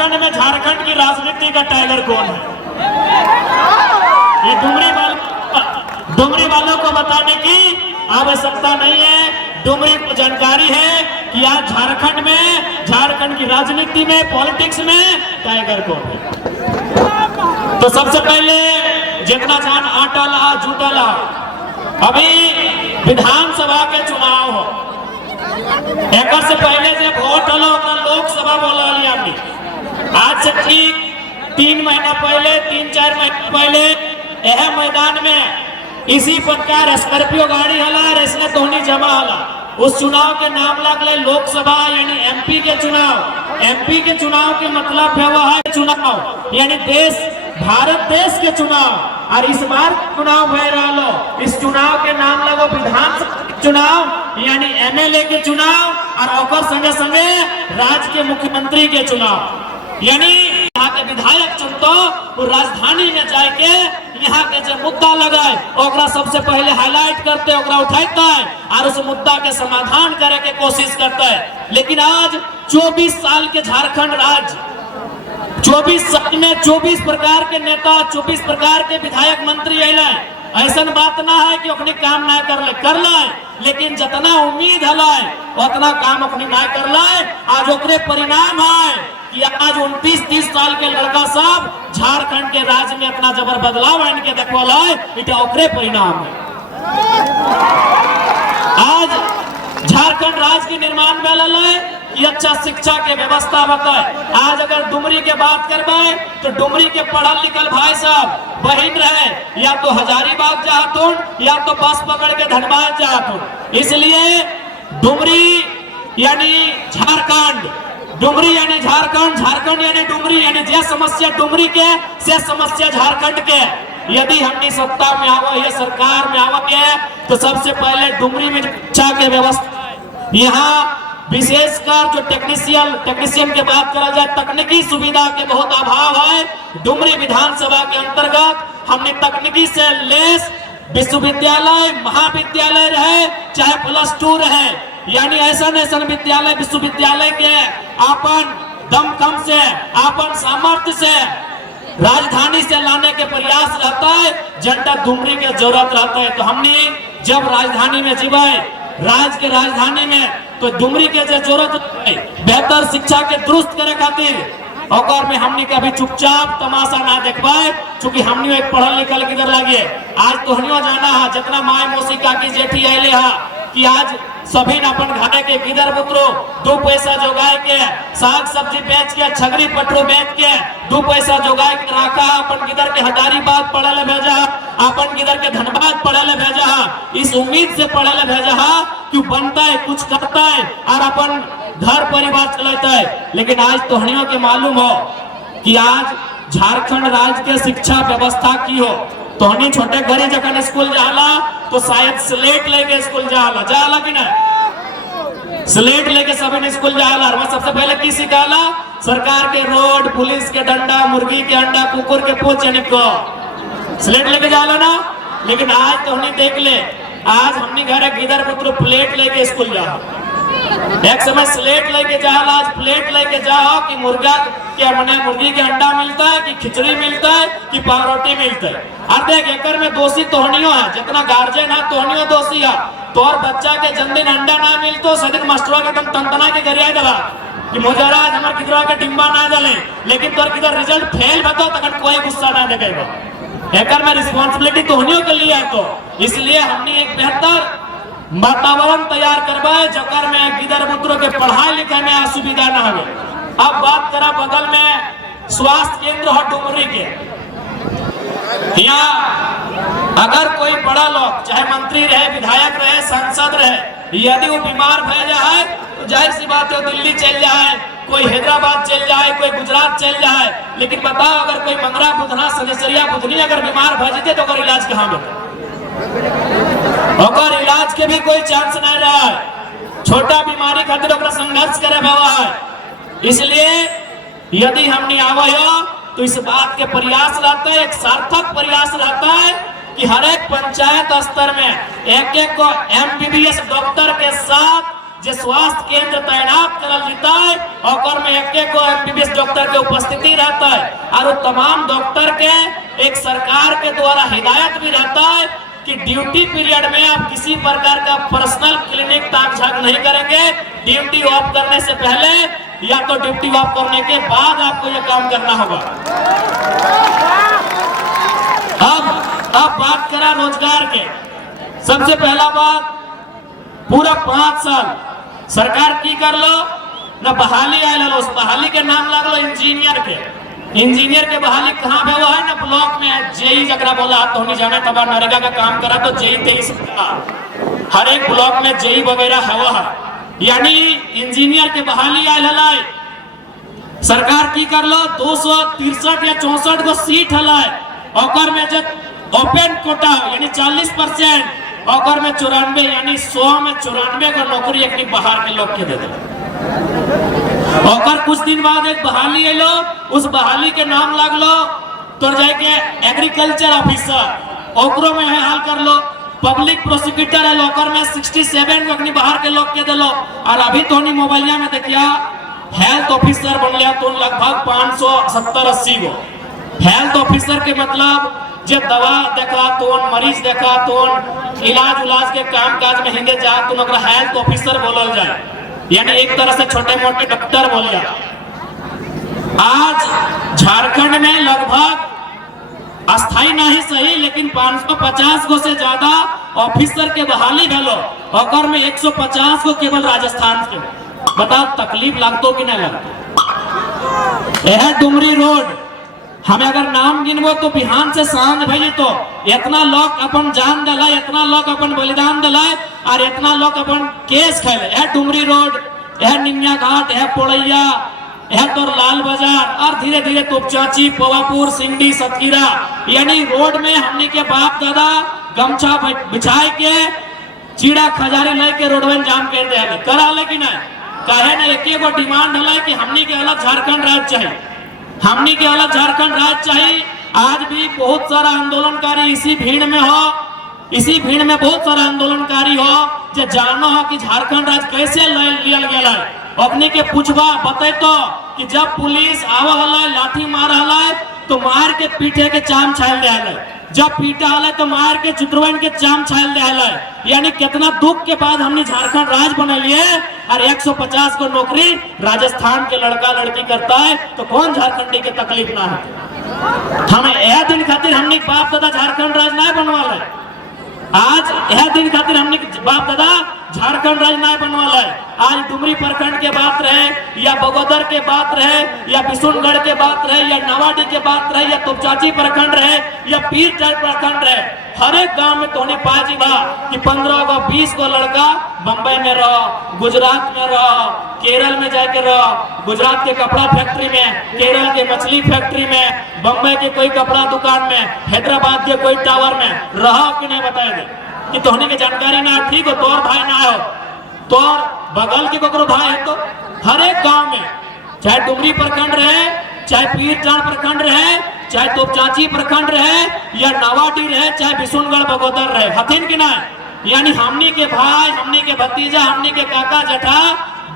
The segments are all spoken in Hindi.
झारखंड में झारखंड की राजनीति का टाइगर कौन है? ये डुमरी वालों को बताने की आवश्यकता नहीं है। डुमरी को जानकारी है कि आज झारखंड में, झारखंड की राजनीति में, पॉलिटिक्स में टाइगर कौन है। तो सबसे पहले जितना जान आटा ला जूटा ला, अभी विधानसभा के चुनाव हो, एक से पहले जब वोट हलो लोकसभा बोला लिया। आज से ठीक 3 महीना पहले, 3-4 महीना पहले यह मैदान में इसी प्रकार स्कॉर्पियो गाड़ी हला, इसने तोहनी जमा हला। उस चुनाव के नाम लगले लोकसभा यानी एमपी के चुनाव। एमपी के चुनाव के मतलब है चुनाव यानी देश, भारत देश के चुनाव। और इस बार चुनाव भय रहा, इस चुनाव के नाम लगो विधानसभा चुनाव यानी एमएलए के चुनाव और संगे संगे राज्य के मुख्यमंत्री के चुनाव। यानी यहाँ के विधायक चुनतो वो राजधानी में जाके यहाँ के जो मुद्दा लगाए ओकरा सबसे पहले हाईलाइट करते, ओकरा उठाता है और उस मुद्दा के समाधान करे के कोशिश करता है। लेकिन आज 24 साल के झारखंड राज्य, 24 साल में 24 प्रकार के नेता, 24 प्रकार के विधायक मंत्री आए। ऐसा बात ना है कि अपनी काम ना कर ले, लेकिन जितना उम्मीद है उतना काम अपनी ना कर ले। आज ओकरे परिणाम है कि आज 29-30 साल के लड़का सब झारखंड के राज्य में अपना जबर बदलाव आने के देखवाला है, इटा ओकरे परिणाम है। आज झारखंड राज्य की निर्माण में है कि अच्छा शिक्षा के व्यवस्था बताए। आज अगर डुमरी के बात करवाए तो डुमरी के पढ़ल लिखल भाई साहब बहन रहे या तो हजारीबाग जातुन या तो बस पकड़ के धनबाद जातुन। इसलिए डुमरी यानी झारखंड, डुमरी यानी झारखंड, झारखंड यानी डुमरी, यानी जे समस्या डुमरी के से समस्या झारखंड के। यदि हमने सत्ता में आवा, ये सरकार में आवा के तो सबसे पहले डुमरी में शिक्षा के व्यवस्था, यहाँ विशेषकर जो टेक्नीशियन के बात करा जाए, तकनीकी सुविधा के बहुत अभाव है। डुमरी विधानसभा के अंतर्गत हमने तकनीकी से लेस विश्वविद्यालय, महाविद्यालय रहे चाहे +2 रहे, यानी ऐसा विद्यालय विश्वविद्यालय के अपन दमखम से, अपन सामर्थ्य से राजधानी से लाने के प्रयास रहता है। जनता डुमरी के जरूरत रहता है। तो हमने जब राजधानी में जीवे, राज्य के राजधानी में, तो डुमरी के जरूरत है बेहतर शिक्षा के दुरुस्त करे खातिर। और में हमने कभी चुपचाप तमाशा ना देखवाए, चूंकि हमने एक पढ़ल लिखल किधर लगे। आज तो हनियो जाना है जितना माय मौसी काकी जेठी आये है कि आज सभी अपन घरे के गिदर पुत्रो 2 पैसा जोगाए के, साग सब्जी बेच के, छगरी पटरू बेच के 2 पैसा जोगाए के रखा। अपन गिदर के हजारीबाग पढ़े ले भेजा, अपन गिदर के धनबाद पढ़े ले भेजा, इस उम्मीद से पढ़े ले भेजा कि बनता है, कुछ करता है और अपन घर परिवार चलाता है। लेकिन आज तो हनियों के मालूम हो कि आज झारखंड राज्य के शिक्षा व्यवस्था की हो। तो हनी छोटे घरे जखन स्कूल जाला तो शायद स्लेट लेके स्कूल जाला कि नहीं, स्लेट लेके सभी स्कूल जाला। सबसे पहले की सिखाला, सरकार के रोड, पुलिस के डंडा, मुर्गी के अंडा, कुकुर के पूछ को स्लेट लेके जाला ना। लेकिन आज तो हमने देख ले, आज हमने घरे गिदर पुत्र प्लेट लेके स्कूल जा। एक समय स्लेट लेके जा, आज प्लेट लेके जाओ कि मुर्गा क्या बने, मुर्गी के अंडा मिलता है कि खिचड़ी मिलता है कि पावरोटी मिलता है। और देख एकर में दोषी तोहनियो है, जितना गार्जियन है तोहनियो दोषी है। तो और बच्चा के जन्मदिन अंडा ना मिलतो सदिन मास्टरवा के एकदम तंतना के गरिया दला कि मुजरा आज हमार किधर के डिम्बा ना डाले, लेकिन तोर किधर रिजल्ट फेल बतो तक कोई गुस्सा ना देखेगा। एकर में रिस्पांसिबिलिटी तोहनियो के लिए है। तो इसलिए हमने एक बेहतर वातावरण तैयार करवाए जकर में गिदर पुत्रों के पढ़ाई लिखाई में असुविधा न हो। अब बात करा बगल में स्वास्थ्य केंद्र है डुमरी के, यहाँ अगर कोई बड़ा लोग चाहे मंत्री रहे, विधायक रहे, सांसद रहे, यदि वो बीमार भय जाए तो जाहिर सी बात है दिल्ली चल जाए, कोई हैदराबाद चल जाए, कोई गुजरात चल जाए। लेकिन बताओ अगर कोई मंगरा बुधना सनेसरिया बुधनी अगर बीमार भय जाते तो अगर इलाज कहाँ मिलता, और इलाज के भी कोई चांस नहीं रहा है। छोटा बीमारी खातिर संघर्ष करे हुआ है। इसलिए यदि हमने आवा तो इस बात के प्रयास रहता है, एक सार्थक प्रयास रहता है कि हर एक पंचायत स्तर में एक को MBBS डॉक्टर के साथ जे स्वास्थ्य केंद्र तैनात करल जीता है और में एक एमबीबीएस डॉक्टर के उपस्थिति रहता है और वो तमाम डॉक्टर के एक सरकार के द्वारा हिदायत भी रहता है कि ड्यूटी पीरियड में आप किसी प्रकार का पर्सनल क्लिनिक ताक झाक नहीं करेंगे। ड्यूटी ऑफ करने से पहले या तो ड्यूटी ऑफ करने के बाद आपको यह काम करना होगा। अब बात करा रोजगार के। सबसे पहला बात, पूरा 5 साल सरकार की कर लो न बहाली आयल लो, उस बहाली के नाम लागलो इंजीनियर के बहाली कहाँ पे वो है ना ब्लॉक में जेई जकरा बोला तो नहीं जाने तब नरेगा का काम करा तो जेई 23 हर एक ब्लॉक में जेई वगैरह हवा है, यानी इंजीनियर के बहाली आयल हलाय सरकार की कर लो 263 या 64 को सीट हलाय और में जब ओपन कोटा यानी 40% और में 94 यानी 100 में 94 का नौकरी अपनी बाहर के लोग के दे दे। और कुछ दिन बाद एक बहाली है लो, उस बहाली के नाम लग लो तो जाके एग्रीकल्चर ऑफिसर ओकरो में है हाल कर लो, पब्लिक प्रोसिक्यूटर है लोकर में 67 को अपनी बाहर के लोग के दे लो। और अभी तो नहीं मोबाइलिया में देखिया हेल्थ ऑफिसर बन लिया तो लगभग 570-80 गो हेल्थ ऑफिसर के मतलब जब दवा देखा तो मरीज देखा तो इलाज उलाज के काम काज में हिंदे जा तो हेल्थ ऑफिसर बोलल जाए, यानी एक तरह से छोटे मोटे डॉक्टर बोल जाए। आज झारखंड में लगभग अस्थाई नहीं सही लेकिन 550 को से ज्यादा ऑफिसर के बहाली भेलो और में 150 को केवल राजस्थान से। बताओ तकलीफ लगतो कि नहीं लगतो। यह डुमरी रोड हमें अगर नाम गिनबो तो बिहान से सांझ भई तो इतना लोग अपन जान दला, इतना लोग अपन बलिदान दला और इतना लोग अपन केस खेले। यह डुमरी रोड, यह निमिया घाट, यह पोड़ैया, यह तो लाल बाजार और धीरे धीरे तोपचाची, पवापुर, सिंडी, सतकीरा, यानी रोड में हमने के बाप दादा गमछा बिछाए के चीड़ा खजारी ले के रोडवे जाम कर दे करा ले कि नहीं कहे ना। एक गो डिमांड हला कि हमने के अलग झारखंड राज्य चाहिए, हमनी के अलग झारखंड राज्य चाहिए। आज भी बहुत सारा आंदोलनकारी इसी भीड़ में हो, इसी भीड़ में बहुत सारा आंदोलनकारी हो जो जानो हो कि झारखंड राज्य कैसे लिया गया है। अपने के पूछवा बते तो कि जब पुलिस आवा हला लाठी मार हला तो मार के पीठे के चाम छाल दे हला, जब पीटा हला तो मार के चित्रवन के चाम छाल दे हला। यानी कितना दुख के बाद हमने झारखंड राज्य बना लिए और 150 को नौकरी राजस्थान के लड़का लड़की करता है तो कौन झारखंडी के तकलीफ ना है। हमें यह दिन खातिर हमने बाप दादा झारखंड राज्य नहीं बनवाला है। आज यह दिन खातिर हमने बाप दादा झारखंड राज्य नहीं बनवाला है। आज डुमरी प्रखंड के बात रहे या बगोदर के बात रहे या बिशुनगढ़ के बात रहे या नवाडी के बात रहे या तोपचाची प्रखंड रहे या पीरटाल प्रखंड रहे, हर एक गांव में तो पाजी बा कि 15 को 20 को लड़का बम्बई में रहो, गुजरात में रहो, केरल में जाके रहो, गुजरात के कपड़ा फैक्ट्री में, केरल के मछली फैक्ट्री में, बम्बई के कोई कपड़ा दुकान में, हैदराबाद के कोई टावर में रहो कि नहीं बताए दे कि तोहने के जानकारी ना ठीक हो, तोर भाई ना हो, तोर बगल के कोकरो भाई है तो हर एक गांव में चाहे डुमरी प्रखंड रहे, चाहे पीरटाल प्रखंड रहे, चाहे तोपचाची प्रखंड रहे या नवाडी रहे, चाहे बिशुनगढ़ बगोदर रहे, हथिन कि नहीं। यानी हमनी के भाई, हमनी के भतीजा, हमनी के काका जठा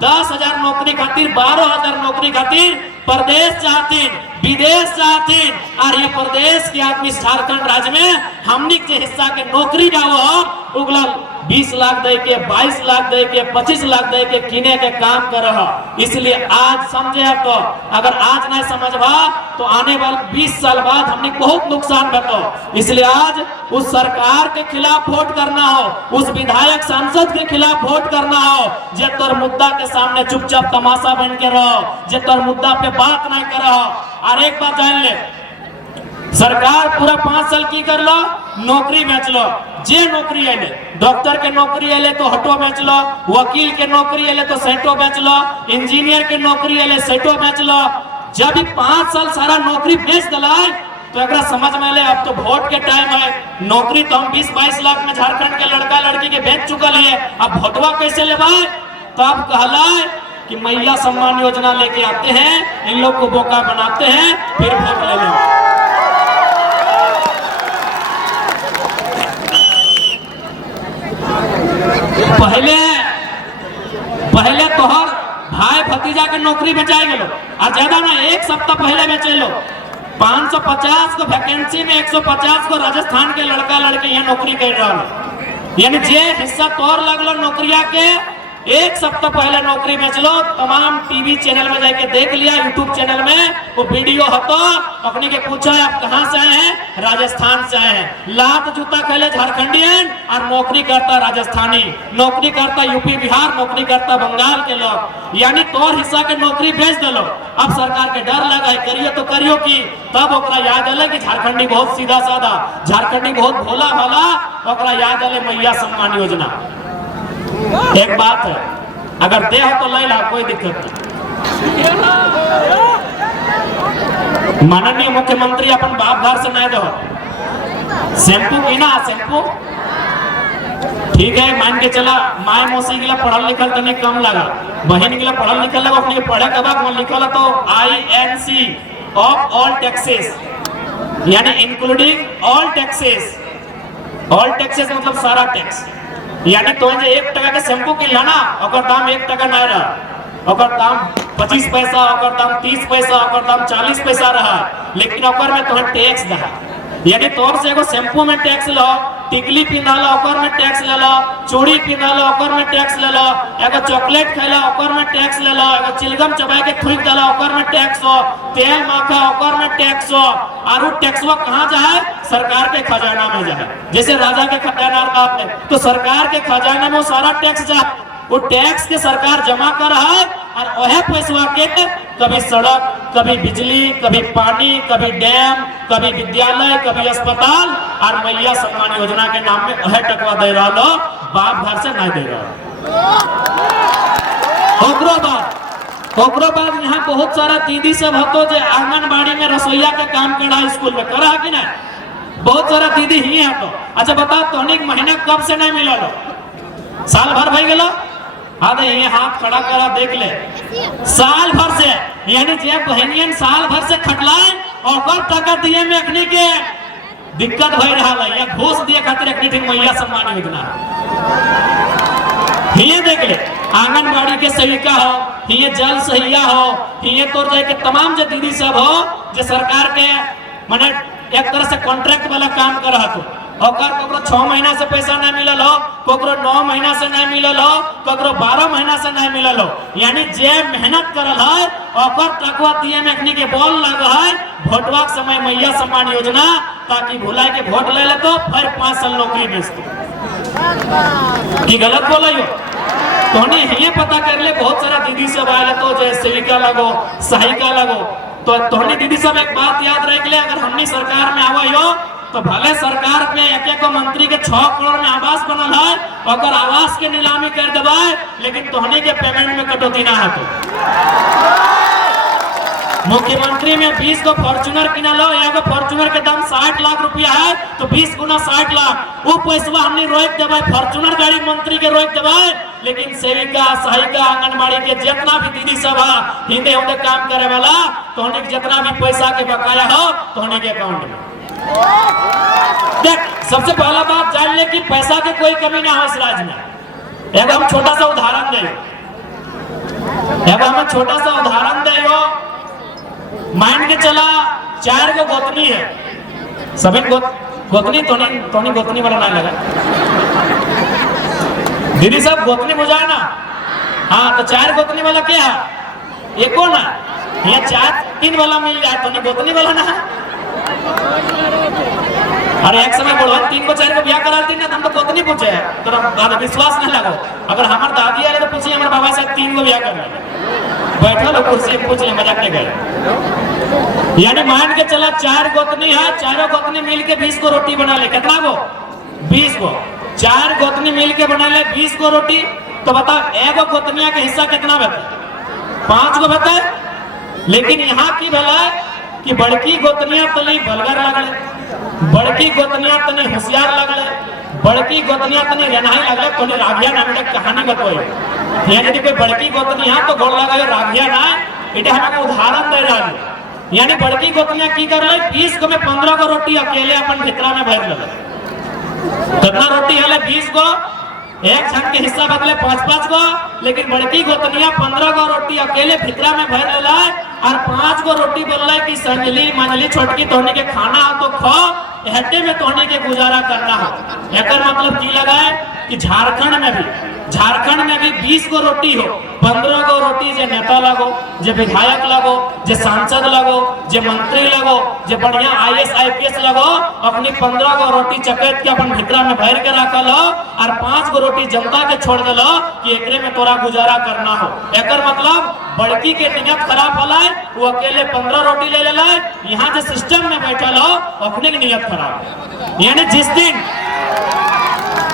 10,000 नौकरी खातिर, 12,000 नौकरी खातिर प्रदेश चाहतीन, विदेश चाहतीन और ये प्रदेश के आदमी झारखंड राज्य में हमनी के हिस्सा के नौकरी जाओ उगला 20 लाख दे के, 22 लाख दे के, 25 लाख दे के किने के काम कर रहा। इसलिए आज समझे तो अगर आज नहीं समझवा तो आने वाले 20 साल बाद हमने बहुत नुकसान बताओ। इसलिए आज उस सरकार के खिलाफ वोट करना हो, उस विधायक सांसद के खिलाफ वोट करना हो जे तोर मुद्दा के सामने चुपचाप तमाशा बन के रहो, जे तोर मुद्दा पे बात नहीं कर रहा। और एक बात जान ले, सरकार पूरा 5 साल की कर लो, नौकरी बेच लो, जे नौकरी आले, डॉक्टर के नौकरी आले तो हटो बेच लो, वकील के नौकरी आले तो सेटो बेच लो, इंजीनियर के नौकरी आले सेटो बेच लो। जब 5 साल सारा नौकरी बेच दलाए तो एक समझ में ले अब तो वोट के टाइम है, नौकरी तो हम 20-22 लाख में झारखंड के लड़का लड़की के बेच चुकल है, अब वोटवा कैसे ले भाई। तब कहला कि मैया सम्मान योजना लेके आते हैं, इन लोग को बोका बनाते हैं, फिर वोट ले लो। पहले तोहर भाई भतीजा के नौकरी बेचाई गेलो और ज्यादा ना एक सप्ताह पहले बेचे लो 550 को वैकेंसी में 150 को राजस्थान के लड़का लड़की यहाँ नौकरी कर रहा है। यानी जे हिस्सा तोर लगलो नौकरिया के एक सप्ताह पहले नौकरी बेच लो। तमाम टीवी चैनल में जाके देख लिया, यूट्यूब चैनल में वो वीडियो हतो अपने के पूछा आप कहां से आए हैं, राजस्थान से आए हैं। लात जूता कहले झारखंडियन और नौकरी करता राजस्थानी, नौकरी करता यूपी बिहार, नौकरी करता बंगाल के लोग। यानी तोर हिस्सा के नौकरी बेच दलो। अब सरकार के डर लगा है करियो तो करियो की, तब ओकरा याद आले कि झारखंडी बहुत सीधा साधा, झारखंडी बहुत भोला भाला, ओकरा याद आले मैया सम्मान योजना। एक बात है, अगर दे हो तो ले ला, कोई दिक्कत नहीं। माननीय मुख्यमंत्री अपन बाप घर से नहीं दो शैम्पू की ना, शैम्पू ठीक है मान के चला। माय मौसी के लिए पढ़ल लिखल तने कम लगा, बहन के लिए पढ़ल लिखल लगा, अपने पढ़े के बाद लिखल तो INC ऑफ ऑल टैक्सेस, यानी including all taxes. All taxes मतलब सारा टैक्स। यानी तो जे 1 टका के शैम्पू किन ना ओकर दाम 1 टका नहीं रहा, ओकर दाम 25 पैसा, ओकर दाम 30 पैसा, ओकर दाम 40 पैसा रहा, लेकिन ओकर में तोहर टैक्स दहा। यानी तोर से एगो शैम्पू में टैक्स लो, टिकली पिंधा लो ओकर में टैक्स ले लो, चूड़ी पिंधा लो ओकर में टैक्स ले लो, एगो चॉकलेट खैला ओकर में टैक्स ले लो, एगो चिलगम चबाए के थूक देला ओकर में टैक्स हो, तेल माखा ओकर में टैक्स हो। और वो टैक्सवा कहां जाए, सरकार के खजाना में जाए। जैसे राजा के खजाना आपने तो सरकार के खजाना में वो सारा टैक्स जाए, वो टैक्स के सरकार जमा कर रहा है। और वह पैसा के कभी सड़क, कभी बिजली, कभी पानी, कभी डैम, कभी विद्यालय, कभी अस्पताल और मैया सम्मान योजना के नाम में वह टकवा दे रहा लो, बाप घर से नहीं दे रहा। ओकरो बाद यहाँ बहुत सारा दीदी सब हतो जो आंगनबाड़ी में रसोईया के काम करा, स्कूल में करा कि नहीं, बहुत सारा दीदी ही है तो। अच्छा बता तो महीना कब से नहीं मिला लो, साल भर भाई गेलो। हाँ ये हाथ खड़ा करा देख ले, साल भर से। यानी जे बहनियन साल भर से खटलाए और टका दिए में अखनी के दिक्कत हो रहा है, या घूस दिए खातिर अखनी ठीक मैया सम्मान योजना। ये देख ले आंगनबाड़ी के सेविका हो, ये जल सहिया हो, ये तो जाए के तमाम जो दीदी सब हो जो सरकार के माने एक तरह से कॉन्ट्रैक्ट वाला काम कर रहा तो ओकर ककरो 6 महीना से पैसा नहीं मिलल हो, ककरो 9 महीना से नहीं मिलल हो, ककरो 12 महीना से नहीं मिलल हो। यानी जे मेहनत करल है ओकर टकवा दिए में अखनी के बोल लग है वोटवा के समय मैया सम्मान योजना, ताकि भुलाए के वोट ले ले तो फिर 5 साल नौकरी बेचते की गलत बोला यो तोने ये पता कर ले। बहुत सारा दीदी सब आए तो जैसे सेविका लगो, सहायिका लगो, तो तोने दीदी सब एक बात याद रख ले, अगर हमनी सरकार में आवा यो तो भले सरकार पे एक मंत्री के 6 करोड़ में आवास बनल है, अगर आवास के नीलामी कर देवाए, लेकिन तोहनी के पेमेंट में कटौती ना है। तो मुख्यमंत्री में 20 को फॉर्च्यूनर किना लो, एगो फॉर्च्यूनर के दाम 60 लाख रुपया है, तो 20 गुना 60 लाख वो पैसा हमने रोक देवाए, फॉर्च्यूनर गाड़ी मंत्री के रोक देवाए, लेकिन सेविका, सहायिका, आंगनबाड़ी के जितना भी दीदी सब है हिंदे होंगे काम करे वाला, तो जितना भी पैसा के बकाया हो तो के अकाउंट में। देख सबसे पहला बात जान ले कि पैसा के कोई कमी ना हो इस राज्य में। एक हम छोटा सा उदाहरण दे, हमें छोटा सा उदाहरण दे, मान के चला 4 गो गोतनी है, सभी गोतनी तोनी गोतनी वाला नहीं लगा दीदी सब गोतनी बुझाए ना। हाँ तो 4 गोतनी वाला क्या है, एको ना, ये 4-3 वाला मिल जाए तो गोतनी वाला ना है। अरे एक समय बोलो 3 को 4 को ब्याह करा दी ना, हम तो गोतनी पूछे तो विश्वास नहीं लगो। अगर हमारे दादी आए तो पूछिए हमारे बाबा से 3 को ब्याह कर बैठा लो कुर्सी पूछ ले, मजाक नहीं गए। यानी मान के चला 4 गोतनी है, 4 गोतनी मिल के 20 को रोटी बना ले, कितना गो 20 को, 4 गोतनी मिल के बना ले 20 को रोटी, तो बता एगो गोतनिया के हिस्सा कितना बता, 5 को बता। लेकिन यहाँ की भला कि बड़की गोतनिया तनी बलगर लगले, बड़की गोतनिया तनी होशियार लगले, बड़की गोतनिया तनी रेनाई लगले, तनी राघिया नाम के कहानी बतोई। यानी कोई बड़की गोतनी है तो गोड़ लगा राघिया ना, इटे हमें उदाहरण दे रहा है। यानी बड़की गोतनिया की कर ले 20 को में 15 को रोटी अकेले अपन भितरा में भर ले, कितना रोटी है 20 को एक जन के हिस्सा बदले 5-5 गो, लेकिन बड़की गोतनिया 15 गो रोटी अकेले भितरा में भर लेला और 5 गो रोटी बोल कि संजली मंजली छोटकी तोहनी के खाना हो तो खाओ, हटे में तोहनी के गुजारा करना हो। एकर मतलब की लगा है कि झारखंड में भी 20 गो रोटी हो, 15 गो रोटी जे नेता लगो, जे विधायक लगो, जे सांसद लगो, जे मंत्री लगो, जे बढ़िया IAS IPS लगो, अपनी 15 गो रोटी चपेट के अपन भितरा में भर के रखल हो और 5 गो रोटी जनता के छोड़ दिलो कि एकरे में तोरा गुजारा करना हो। एकर मतलब बड़की के नियत खराब होला, वो अकेले 15 रोटी ले लेला, यहाँ जो सिस्टम में बैठल हो अपने की नियत खराब। यानी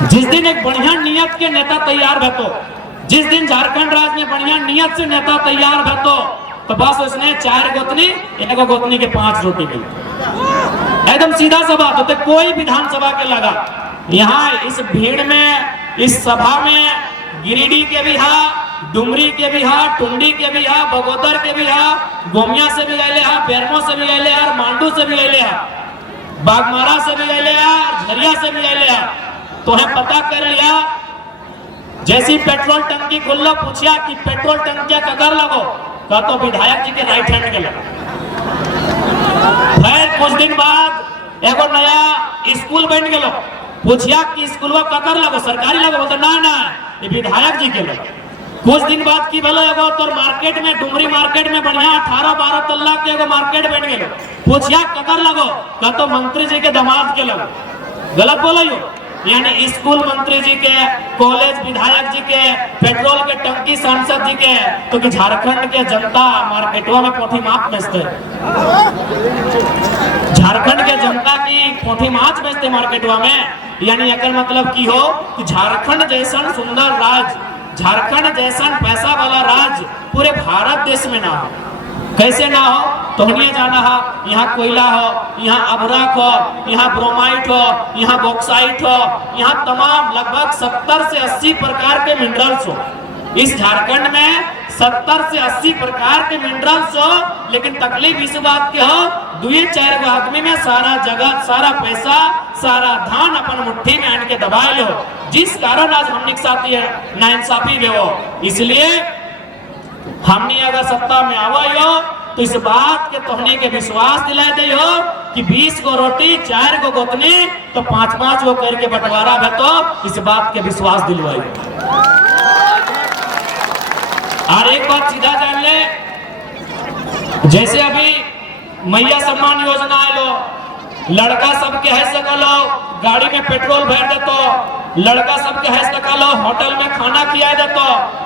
जिस दिन एक बढ़िया नियत के नेता तैयार भतो, जिस दिन झारखंड राज्य में बढ़िया नियत से नेता तैयार भतो, तो बस उसने 4 गोतनी, एक गोतनी के 5 रोटी मिली। एकदम सीधा सा बात होते, कोई विधानसभा के लगा यहाँ इस भीड़ में, इस सभा में गिरिडीह के भी हा, डुमरी के भी हा, टुंडी के भी हा, बगोदर के भी हा, गोमिया से भी गए हा, बेरमो से भी गए हा, मांडू से भी गए हा, बागमारा से भी गए हा, झरिया से भी गए हा। तो है पता कर लिया, जैसी पेट्रोल टंकी खुल्लो पूछिया कि पेट्रोल टंकिया ककर लगो, कहा तो विधायक जी के राइट हैंड के लगो। फिर कुछ दिन बाद एगो नया स्कूल बन गलो, पूछिया कि स्कूलवा ककर लगो, सरकारी लगो, बोलते ना ये विधायक जी के लगो। कुछ दिन बाद की भलो एगो तो मार्केट में, डुमरी मार्केट में बढ़िया 18-12 तल्ला के एगो मार्केट बन गलो, पूछिया ककर लगो, कहा तो मंत्री जी के दामाद के लगो। गलत बोलो यो, यानी स्कूल मंत्री जी के, कॉलेज विधायक जी के, पेट्रोल के टंकी सांसद जी के, तो कि झारखंड के जनता मार्केटों में पोथी माछ बेचते, झारखंड के जनता की पोथी माछ बेचते मार्केटों में। यानी एकर मतलब की हो कि झारखंड जैसा सुंदर राज्य, झारखंड जैसा पैसा वाला राज्य पूरे भारत देश में ना हो। कैसे ना हो, तोहनिया जाना हो, यहाँ कोयला हो, यहाँ अभ्रक हो, यहाँ ब्रोमाइट हो, यहाँ बॉक्साइट हो, यहाँ तमाम लगभग 70 से 80 प्रकार के मिनरल्स हो। इस झारखंड में 70 से 80 प्रकार के मिनरल्स हो, लेकिन तकलीफ इस बात के हो, 2-4 आदमी में सारा जगत, सारा पैसा, सारा धान अपन मुट्ठी में आन के दबाए हो, जिस कारण आज हमने साथी है नाइंसाफी भी हो। इसलिए हमने अगर सत्ता में आवो तो इस बात के तोहनी के विश्वास दिला दे हो कि 20 गो रोटी, 4 गो गोतनी, तो 5-5 गो करके बंटवारा है, तो इस बात के विश्वास दिलवाई। और एक बात सीधा जान ले, जैसे अभी मैया सम्मान योजना आलो, लड़का सबके है सकलो, गाड़ी में पेट्रोल भर देतो, लड़का सबके है सकलो, होटल में खाना खिया देतो।